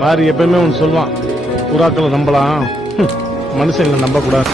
மாறி எப்பயுமே ஒன்று சொல்லுவான், புறாக்களை நம்பலாம், மனுஷங்களை நம்ப கூடாது.